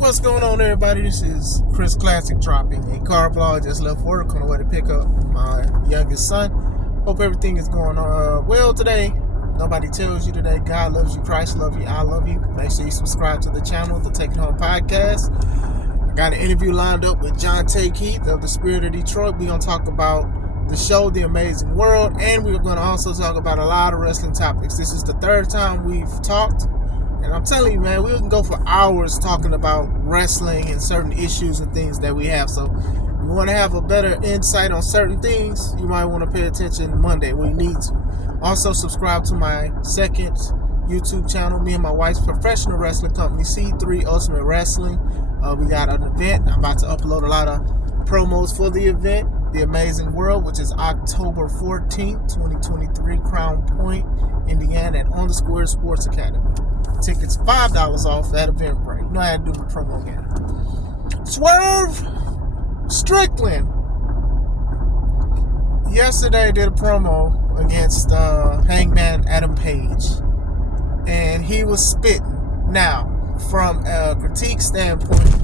What's going on, everybody? This is Chris Classic dropping a car vlog. Just left work on the way to pick up my youngest son. Hope everything is going on well today. Nobody tells you today. God loves you. Christ loves you. I love you. Make sure you subscribe to the channel, the Take It Home podcast. I got an interview lined up with John Keith of the Spirit of Detroit. We're going to talk about the show, The Amazing World, and we're going to also talk about a lot of wrestling topics. This is the third time we've talked. And I'm telling you, man, we can go for hours talking about wrestling and certain issues and things that we have. So if you want to have a better insight on certain things, you might want to pay attention Monday. We need to. Also, subscribe to my second YouTube channel, me and my wife's professional wrestling company, C3 Ultimate Wrestling. We got an event. I'm about to upload a lot of promos for the event, The Amazing World, which is October 14th, 2023, Crown Point, Indiana, at On the Square Sports Academy. Tickets $5 off at Eventbrite. You know how to do my promo again. Swerve Strickland yesterday did a promo against Hangman Adam Page, and he was spitting. Now, from a critique standpoint,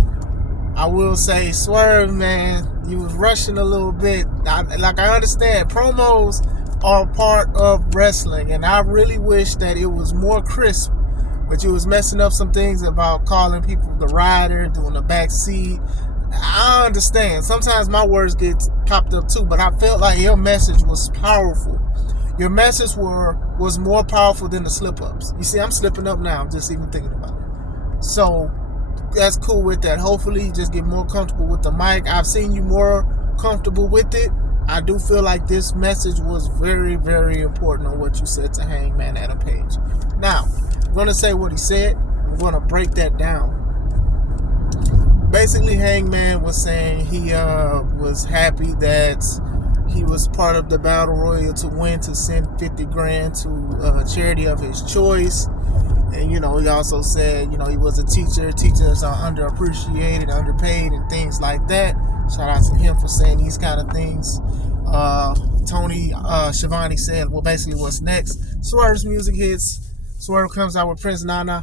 I will say, Swerve, man, you was rushing a little bit. I understand promos are part of wrestling, and I really wish that it was more crisp. But you was messing up some things about calling people the rider, doing the back seat. I understand. Sometimes my words get popped up too, but I felt like your message was powerful. Your message was more powerful than the slip-ups. You see, I'm slipping up now, just even thinking about it. So that's cool with that. Hopefully you just get more comfortable with the mic. I've seen you more comfortable with it. I do feel like this message was very, very important on what you said to Hangman Adam Page. Now, I'm going to say what he said. I'm going to break that down. Basically, Hangman was saying he was happy that he was part of the Battle Royal to win, to send $50,000 to a charity of his choice. And, he also said, he was a teacher. Teachers are underappreciated, underpaid, and things like that. Shout out to him for saying these kind of things. Tony Schiavone said, well, basically, what's next? Swerve's music hits. Swerve comes out with Prince Nana.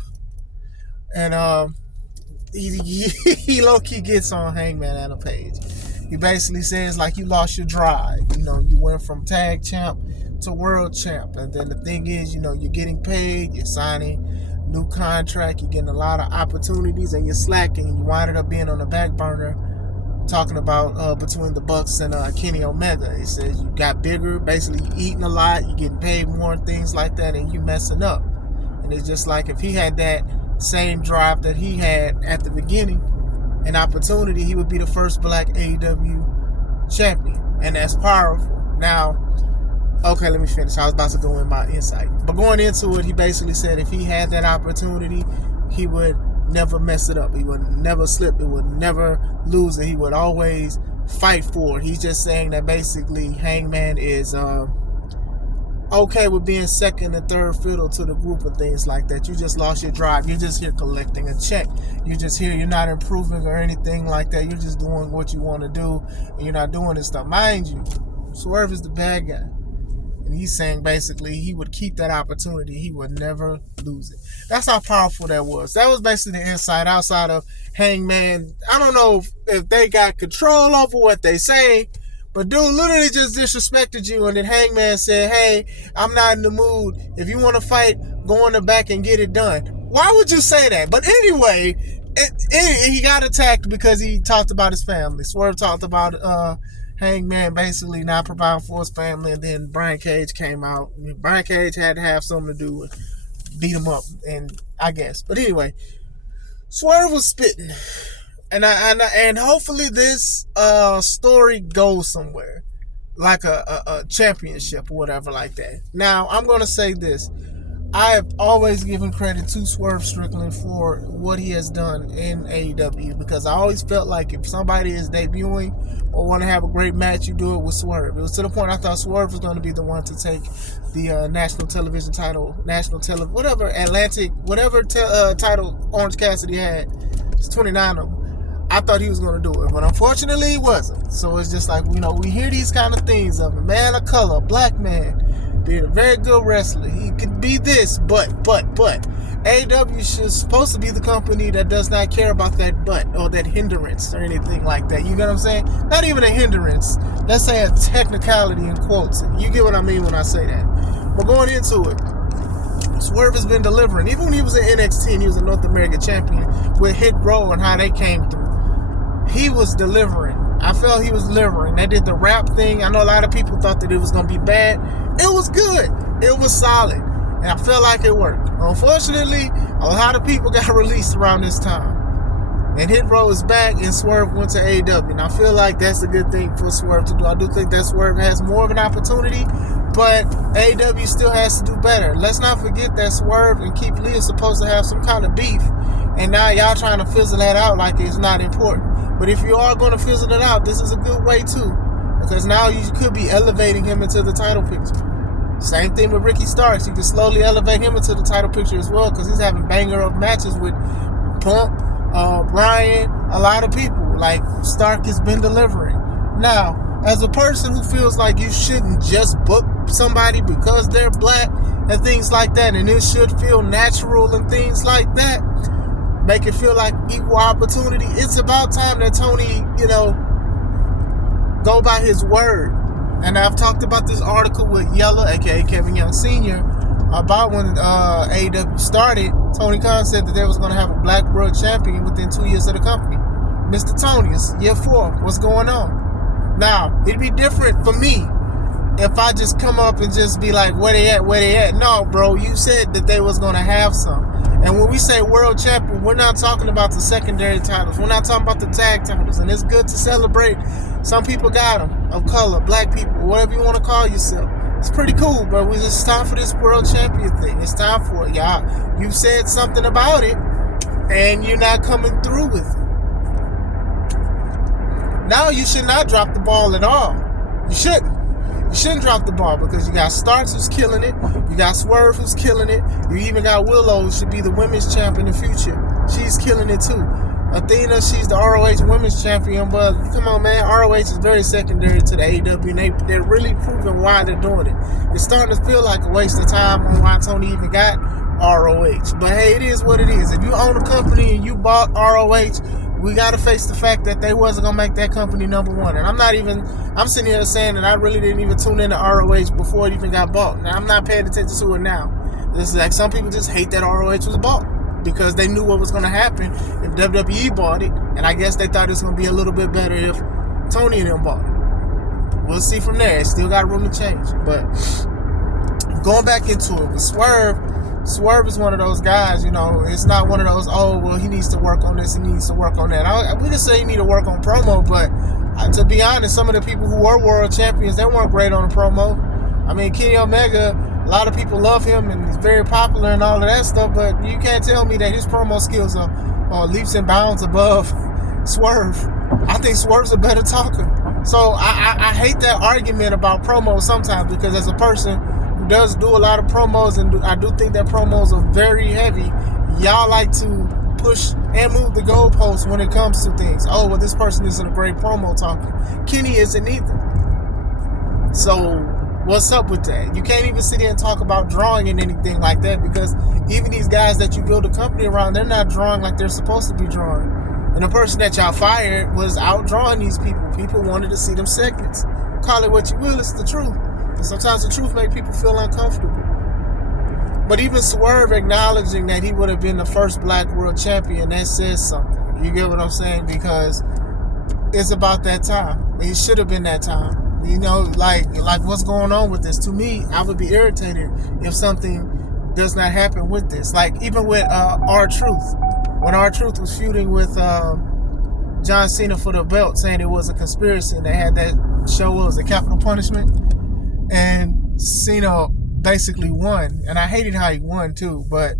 And he low-key gets on Hangman Adam Page. He basically says, like, you lost your drive. You went from tag champ to world champ. And then the thing is, you're getting paid. You're signing new contract. You're getting a lot of opportunities. And you're slacking. And you winded up being on the back burner. Talking about between the Bucks and Kenny Omega. He says you got bigger, basically eating a lot, you getting paid more and things like that, and you messing up. And it's just like if he had that same drive that he had at the beginning, an opportunity, he would be the first black AEW champion. And that's powerful. Now, okay, let me finish. I was about to go in my insight. But going into it, he basically said if he had that opportunity, he would never mess it up. He would never slip. He would never lose it. He would always fight for it. He's just saying that basically Hangman is okay with being second and third fiddle to the group and things like that. You just lost your drive. You're just here collecting a check. You're just here. You're not improving or anything like that. You're just doing what you want to do, and you're not doing this stuff. Mind you, Swerve is the bad guy. And he's saying basically he would keep that opportunity. He would never lose it. That's how powerful that was. That was basically the insight outside of Hangman. I don't know if they got control over what they say, but dude literally just disrespected you. And then Hangman said, hey, I'm not in the mood. If you want to fight, go in the back and get it done. Why would you say that? But anyway, he got attacked because he talked about his family. Swerve talked about Hangman basically not providing for his family, and then Brian Cage came out. Brian Cage had to have something to do with beat him up, and I guess. But anyway, Swerve was spitting, and hopefully this story goes somewhere, like a championship or whatever like that. Now I'm gonna say this. I have always given credit to Swerve Strickland for what he has done in AEW, because I always felt like if somebody is debuting or want to have a great match, you do it with Swerve. It was to the point I thought Swerve was going to be the one to take the national television title, whatever title Orange Cassidy had. It's 29 of them. I thought he was going to do it, but unfortunately he wasn't. So it's just like, we hear these kind of things of a man of color, black man, being a very good wrestler. He could be this, but. AEW is supposed to be the company that does not care about that butt or that hindrance or anything like that. You get what I'm saying? Not even a hindrance. Let's say a technicality in quotes. You get what I mean when I say that. But going into it, Swerve has been delivering. Even when he was in NXT and he was a North American champion with Hit Row and how they came through, he was delivering. I felt he was delivering. They did the rap thing. I know a lot of people thought that it was going to be bad. It was good. It was solid. And I felt like it worked. Unfortunately, a lot of people got released around this time. And Hit Row is back and Swerve went to AEW. And I feel like that's a good thing for Swerve to do. I do think that Swerve has more of an opportunity, but AEW still has to do better. Let's not forget that Swerve and Keith Lee is supposed to have some kind of beef. And now y'all trying to fizzle that out like it's not important. But if you are going to fizzle it out, this is a good way too. Because now you could be elevating him into the title picture. Same thing with Ricky Starks. You can slowly elevate him into the title picture as well because he's having banger of matches with Punk, Bryan, a lot of people. Like Stark has been delivering. Now, as a person who feels like you shouldn't just book somebody because they're black and things like that, and it should feel natural and things like that, make it feel like equal opportunity, it's about time that Tony, go by his word. And I've talked about this article with Yella, aka Kevin Young Sr., about when AEW started. Tony Khan said that they was going to have a black world champion within 2 years of the company. Mr. Tony, it's year 4. What's going on? Now, it'd be different for me if I just come up and just be like, where they at? No, bro, you said that they was going to have some. And when we say world champion, we're not talking about the secondary titles. We're not talking about the tag titles. And it's good to celebrate. Some people got them, of color, black people, whatever you want to call yourself. It's pretty cool, bro. It's time for this world champion thing. It's time for it, y'all. You've said something about it, and you're not coming through with it. Now you should not drop the ball at all. You shouldn't. You shouldn't drop the ball because you got Starks who's killing it. You got Swerve who's killing it. You even got Willow who should be the women's champion in the future. She's killing it too. Athena, she's the ROH women's champion, but come on, man, ROH is very secondary to the AEW, and they're really proving why they're doing it. It's starting to feel like a waste of time on why Tony even got ROH. But hey, it is what it is. If you own a company and you bought ROH, we got to face the fact that they wasn't going to make that company number one. And I'm sitting here saying that I really didn't even tune into ROH before it even got bought. Now, I'm not paying attention to it now. This is like some people just hate that ROH was bought because they knew what was going to happen if WWE bought it. And I guess they thought it was going to be a little bit better if Tony and them bought it. We'll see from there. It still got room to change. But going back into it with Swerve is one of those guys, it's not one of those, he needs to work on this and he needs to work on that. We can say he need to work on promo, but to be honest, some of the people who were world champions, they weren't great on the promo. I mean, Kenny Omega, a lot of people love him and he's very popular and all of that stuff, but you can't tell me that his promo skills are leaps and bounds above Swerve. I think Swerve's a better talker. So I hate that argument about promos sometimes because as a person who does do a lot of promos, and I do think that promos are very heavy, y'all like to push and move the goalposts when it comes to things. Oh, well, this person isn't a great promo talker. Kenny isn't either. So what's up with that? You can't even sit here and talk about drawing and anything like that because even these guys that you build a company around, they're not drawing like they're supposed to be drawing. And the person that y'all fired was out drawing these people. People wanted to see them segments. Call it what you will, it's the truth. And sometimes the truth makes people feel uncomfortable. But even Swerve acknowledging that he would have been the first black world champion, that says something. You get what I'm saying? Because it's about that time. It should have been that time. Like what's going on with this? To me, I would be irritated if something does not happen with this. Like even with R-Truth. When R-Truth was feuding with John Cena for the belt, saying it was a conspiracy, and they had that show, what was it, Capital Punishment? And Cena basically won. And I hated how he won too, but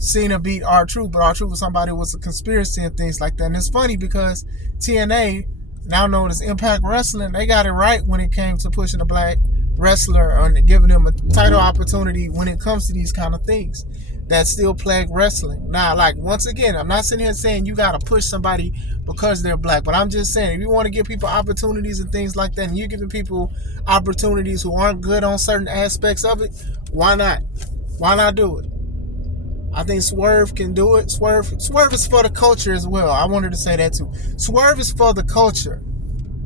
Cena beat R-Truth, but R-Truth was somebody who was a conspiracy and things like that. And it's funny because TNA, now known as Impact Wrestling, they got it right when it came to pushing a black wrestler and giving them a title opportunity when it comes to these kind of things that still plague wrestling. Now, like, once again, I'm not sitting here saying you got to push somebody because they're black, but I'm just saying if you want to give people opportunities and things like that, and you're giving people opportunities who aren't good on certain aspects of it, why not? Why not do it? I think Swerve can do it. Swerve is for the culture as well. I wanted to say that too. Swerve is for the culture.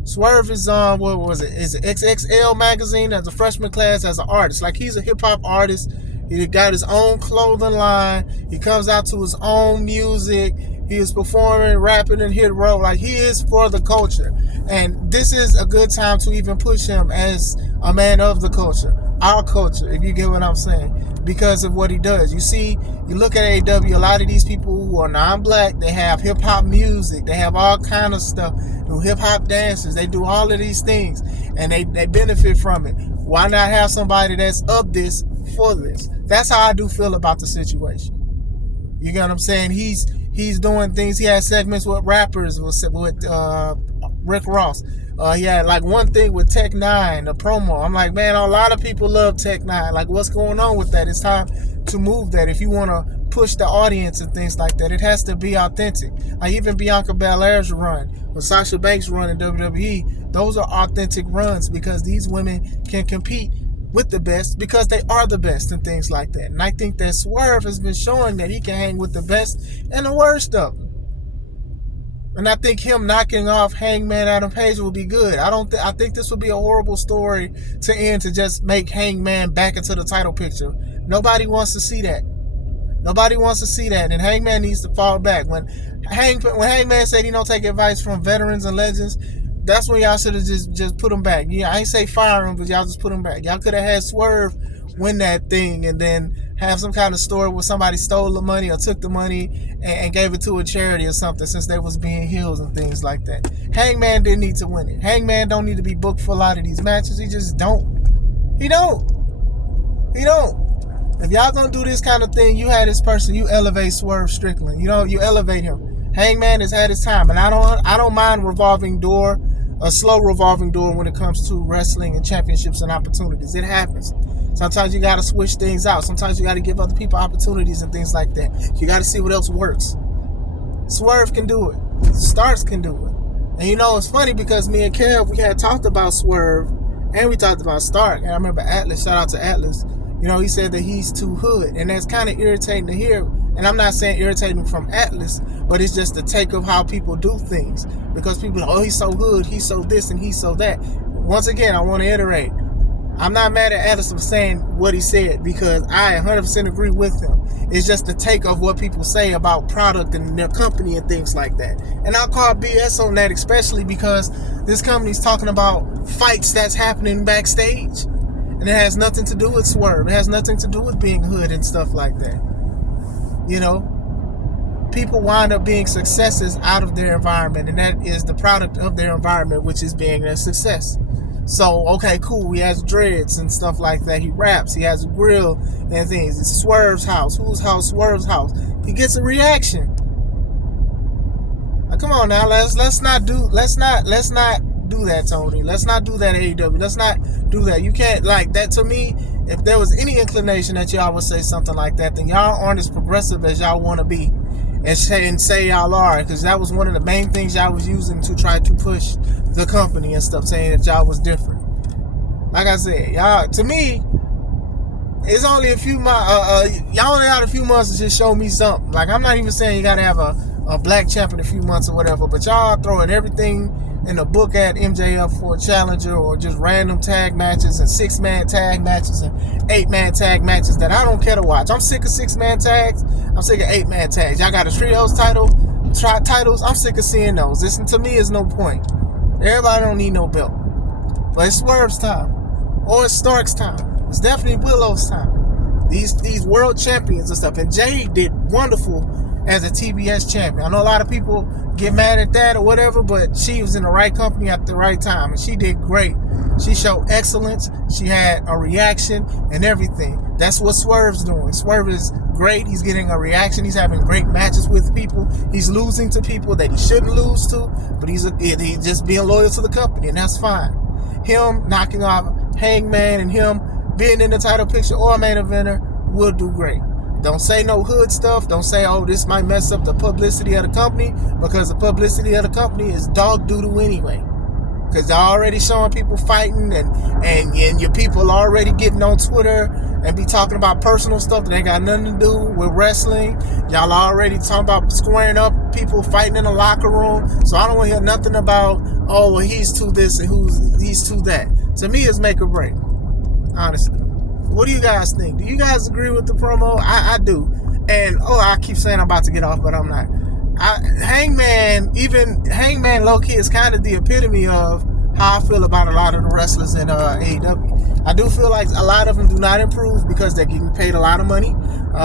Swerve is on, what was it? Is it XXL magazine as a freshman class as an artist? Like, he's a hip hop artist. He got his own clothing line. He comes out to his own music. He is performing, rapping, and hit row. Like, he is for the culture. And this is a good time to even push him as a man of the culture. Our culture, if you get what I'm saying. Because of what he does. You see, you look at AEW, a lot of these people who are non-black, they have hip-hop music. They have all kind of stuff. Do hip-hop dances. They do all of these things. And they benefit from it. Why not have somebody that's of this for this? That's how I do feel about the situation. You get what I'm saying? He's doing things. He has segments with rappers, with Rick Ross. He had like one thing with Tech 9, the promo. I'm like, man, a lot of people love Tech 9. Like, what's going on with that? It's time to move that. If you want to push the audience and things like that, it has to be authentic. Like, even Bianca Belair's run, or Sasha Banks' run in WWE, those are authentic runs because these women can compete with the best because they are the best and things like that. And I think that Swerve has been showing that he can hang with the best and the worst of them. And I think him knocking off Hangman Adam Page will be good. I think this would be a horrible story to end, to just make Hangman back into the title picture. Nobody wants to see that. Nobody wants to see that. And Hangman needs to fall back. When Hangman said he don't take advice from veterans and legends, that's when y'all should have just put him back. Yeah, I ain't say fire him, but y'all just put him back. Y'all could have had Swerve win that thing and then have some kind of story where somebody stole the money or took the money and gave it to a charity or something, since they was being heels and things like that. Hangman didn't need to win it. Hangman don't need to be booked for a lot of these matches. He just don't. He don't. If y'all gonna do this kind of thing, you had this person, you elevate Swerve Strickland. You elevate him. Hangman has had his time, and I don't mind a slow revolving door when it comes to wrestling and championships and opportunities. It happens. Sometimes you got to switch things out. Sometimes you got to give other people opportunities and things like that. You got to see what else works. Swerve can do it. Starks can do it. And it's funny because me and Kev, we had talked about Swerve and we talked about Stark. And I remember Atlas, shout out to Atlas, he said that he's too hood. And that's kind of irritating to hear. And I'm not saying irritating from Atlas, but it's just the take of how people do things. Because people are, he's so hood, he's so this and he's so that. Once again, I want to iterate. I'm not mad at Atlas for saying what he said because I 100% agree with him. It's just the take of what people say about product and their company and things like that. And I'll call BS on that, especially because this company's talking about fights that's happening backstage. And it has nothing to do with Swerve. It has nothing to do with being hood and stuff like that. People wind up being successes out of their environment, and that is the product of their environment, which is being a success. So, okay, cool. He has dreads and stuff like that. He raps. He has a grill and things. It's Swerve's house. Whose house? Swerve's house. He gets a reaction. Now, come on now. Let's not do that, Tony. Let's not do that, AEW. Let's not do that. You can't, like, that to me, if there was any inclination that y'all would say something like that, then y'all aren't as progressive as y'all want to be and say y'all are, because that was one of the main things y'all was using to try to push the company and stuff, saying that y'all was different. Like I said, y'all, to me, it's only a few months. Y'all only got a few months to just show me something. Like, I'm not even saying you got to have a black champ in a few months or whatever, but y'all throwing everything in the book at MJF for a challenger, or just random tag matches and 6-man tag matches and 8-man tag matches that I don't care to watch. I'm sick of 6-man tags. I'm sick of 8-man tags. Y'all got a trios titles. I'm sick of seeing those. This, to me, is no point. Everybody don't need no belt. But it's Swerve's time. Or it's Stark's time. It's definitely Willow's time. These world champions and stuff. And Jade did wonderful as a TBS champion. I know a lot of people get mad at that or whatever, but she was in the right company at the right time, and she did great. She showed excellence. She had a reaction and everything. That's what Swerve's doing. Swerve is great. He's getting a reaction. He's having great matches with people. He's losing to people that he shouldn't lose to, but he's just being loyal to the company, and that's fine. Him knocking off Hangman and him being in the title picture or a main eventer will do great. Don't say no hood stuff. Don't say, oh, this might mess up the publicity of the company, because the publicity of the company is dog doo-doo anyway. Because they're already showing people fighting, and your people already getting on Twitter and be talking about personal stuff that ain't got nothing to do with wrestling. Y'all already talking about squaring up, people fighting in the locker room. So I don't want to hear nothing about, oh, well, he's too this and he's too that. To me, it's make or break, honestly. What do you guys think? Do you guys agree with the promo? I do. And, I keep saying I'm about to get off, but I'm not. Hangman low-key is kind of the epitome of how I feel about a lot of the wrestlers in AEW. I do feel like a lot of them do not improve because they're getting paid a lot of money.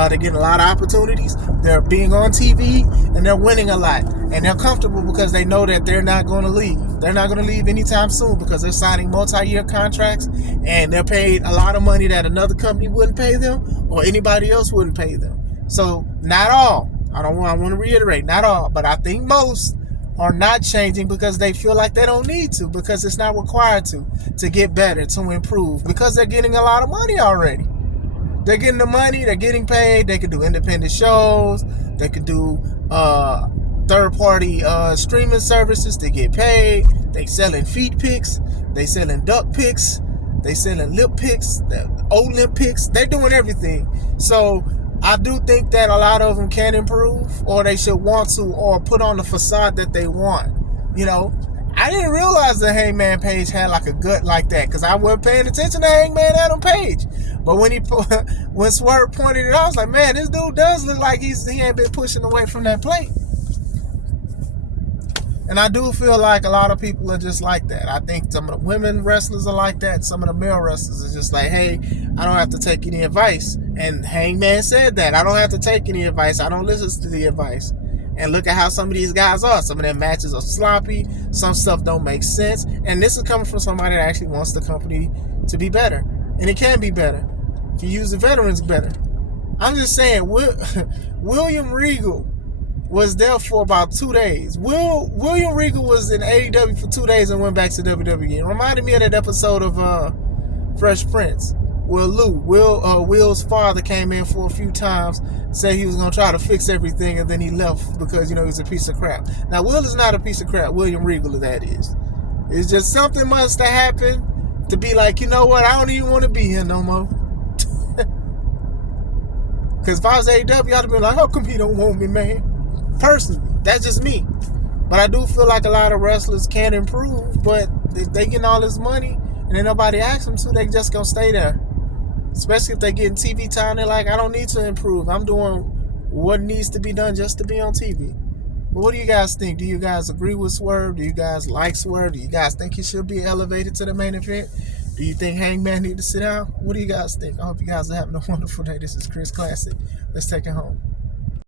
They're getting a lot of opportunities. They're being on TV, and they're winning a lot. And they're comfortable because they know that they're not going to leave. They're not going to leave anytime soon because they're signing multi-year contracts, and they're paid a lot of money that another company wouldn't pay them or anybody else wouldn't pay them. So, not all. I want to reiterate, not all, but I think most are not changing because they feel like they don't need to, because it's not required to get better, to improve, because they're getting a lot of money already. They're getting the money, they're getting paid, they can do independent shows, they can do third-party streaming services to get paid, they selling feet pics, they selling duck pics, they selling lip pics, Olympics, they're doing everything. So I do think that a lot of them can improve, or they should want to, or put on the facade that they want. I didn't realize the Hangman Page had like a gut like that, because I wasn't paying attention to Hangman Adam Page. But when Swerve pointed it out, I was like, man, this dude does look like he ain't been pushing away from that plate. And I do feel like a lot of people are just like that. I think some of the women wrestlers are like that. Some of the male wrestlers are just like, hey, I don't have to take any advice. And Hangman said that. I don't have to take any advice. I don't listen to the advice. And look at how some of these guys are. Some of their matches are sloppy. Some stuff don't make sense. And this is coming from somebody that actually wants the company to be better. And it can be better if you use the veterans better. I'm just saying, William Regal was there for about 2 days. William Regal was in AEW for 2 days and went back to WWE. It reminded me of that episode of Fresh Prince, where Will's father came in for a few times, said he was going to try to fix everything, and then he left because, he was a piece of crap. Now, Will is not a piece of crap. William Regal, that is. It's just something must have happened to be like, you know what, I don't even want to be here no more. Because if I was AEW, I'd have been like, how come he don't want me, man? Personally, that's just me. But I do feel like a lot of wrestlers can improve, but if they getting all this money and then nobody asks them to, they just gonna stay there. Especially if they getting TV time, they're like, I don't need to improve. I'm doing what needs to be done just to be on TV. But what do you guys think? Do you guys agree with Swerve? Do you guys like Swerve? Do you guys think he should be elevated to the main event? Do you think Hangman need to sit down? What do you guys think? I hope you guys are having a wonderful day. This is Chris Classic. Let's take it home.